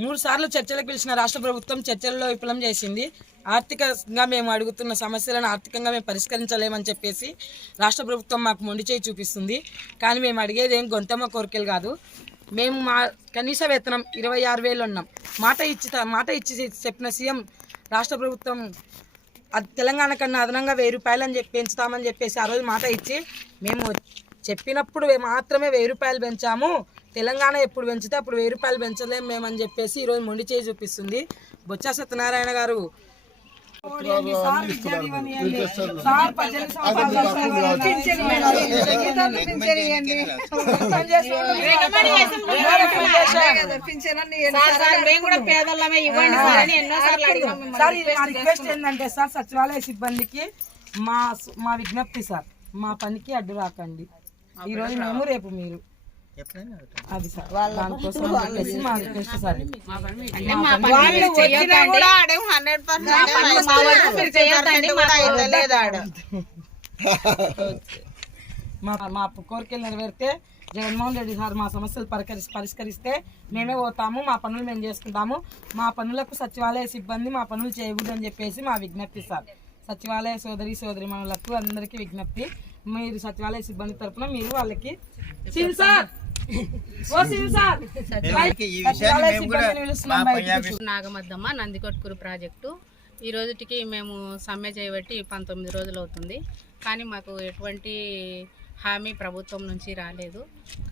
3 సార్లు చర్చలకు పిలిచిన రాష్ట్ర ప్రభుత్వం చర్చల్లో విఫలం చేసింది. ఆర్థికంగా మేము అడుగుతున్న సమస్యలను ఆర్థికంగా మేము పరిష్కరించలేమని చెప్పేసి రాష్ట్ర ప్రభుత్వం మాకు మొండి చేయి చూపిస్తుంది. కానీ మేము అడిగేది ఏం గొంతమ్మ కోరికలు కాదు. మేము మా కనీస వేతనం 26,000 ఉన్నాం. మాట ఇచ్చి చెప్పిన సీఎం రాష్ట్ర ప్రభుత్వం తెలంగాణ కన్నా అదనంగా 1,000 రూపాయలు అని పెంచుతామని చెప్పేసి ఆ రోజు మాట ఇచ్చి మేము చెప్పినప్పుడు మాత్రమే 1,000 రూపాయలు పెంచాము. తెలంగాణ ఎప్పుడు పెంచితే అప్పుడు 1,000 రూపాయలు పెంచలేము మేమని చెప్పేసి ఈరోజు మొండి చేయి చూపిస్తుంది. బొత్స సత్యనారాయణ గారు రిక్వెస్ట్ ఏంటంటే సార్, సచివాలయ సిబ్బందికి మా విజ్ఞప్తి సార్, మా పనికి అడ్డు రాకండి. ఈరోజు మేము రేపు మీరు అది సార్, దానికోసం మా రిక్వెస్ట్ సార్. మా కోరికలు నెరవేరితే జగన్మోహన్ రెడ్డి సార్ మా సమస్యలు పరిష్కరిస్తే మేమే పోతాము, మా పనులు మేము చేసుకుంటాము. మా పనులకు సచివాలయ సిబ్బంది మా పనులు చేయకూడదని చెప్పేసి మా విజ్ఞప్తి సార్. సచివాలయ సోదరిమణులకు అందరికీ విజ్ఞప్తి, మీరు సచివాలయ సిబ్బంది తరఫున మీరు వాళ్ళకి నాగమద్దమ్మ నందికొట్కూరు ప్రాజెక్టు ఈ రోజుటికి మేము సమ్మె చేయబట్టి 19 రోజులు అవుతుంది. కానీ మాకు ఎటువంటి హామీ ప్రభుత్వం నుంచి రాలేదు.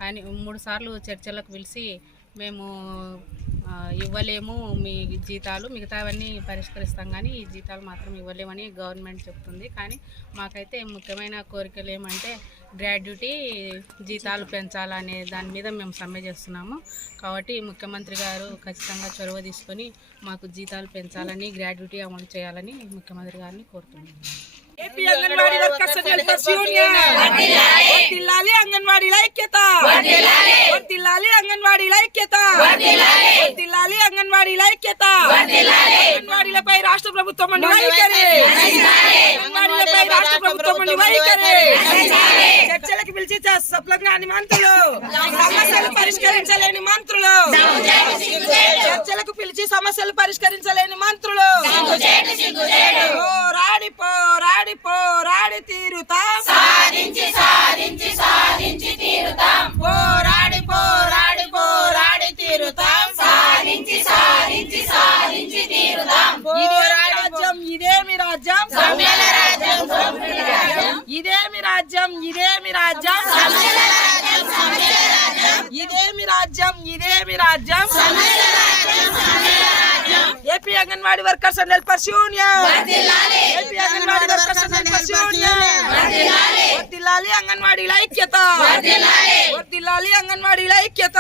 కానీ 3 సార్లు చర్చలకు పిలిచి మేము ఇవ్వలేము మీ జీతాలు, మిగతావన్నీ పరిష్కరిస్తాం కానీ ఈ జీతాలు మాత్రం ఇవ్వలేమని గవర్నమెంట్ చెప్తుంది. కానీ మాకైతే ముఖ్యమైన కోరికలు ఏమంటే గ్రాడ్యుటీ జీతాలు పెంచాలనే దాని మీద మేము సమ్మె చేస్తున్నాము. కాబట్టి ముఖ్యమంత్రి గారు ఖచ్చితంగా చొరవ తీసుకొని మాకు జీతాలు పెంచాలని, గ్రాడ్యుటీ అమలు చేయాలని ముఖ్యమంత్రి గారిని కోరుతున్నాము. AP anganwadi workers helpers union వర్ధిల్లాలి, అంగన్వాడీల ఐక్యత వర్ధిల్లాలి, అంగన్వాడీల ఐక్యత వర్ధిల్లాలి, అంగన్వాడీల ఐక్యత. అంగన్వాడీలపై రాష్ట్ర ప్రభుత్వం నుండి వైఖరి, అంగన్వాడీలపై రాష్ట్ర ప్రభుత్వం నుండి వైఖరి. చర్చలకు పిలిచి సప్లజ్ఞాని మంత్రులు, సమస్యలు పరిష్కరించలేని మంత్రులు, చర్చలకు పిలిచి సమస్యలు పరిష్కరించలేని మంత్రులు. పోరాడి తీరుతాం, సాధించి తీరుతాం. పోరాడి తీరుతాం, సాధించి తీరుతాం. ఇదేమి రాజ్యం, సమ్మెల రాజ్యం. ఇదేమి రాజ్యం, ఇదేమి రాజ్యం. AP anganwadi workers and helpers union AP anganwadi workers and helpers union వర్ధిల్లాలి, అంగన్వాడీల ఐక్యత వర్ధిల్లాలి, అంగన్వాడీల ఐక్యత.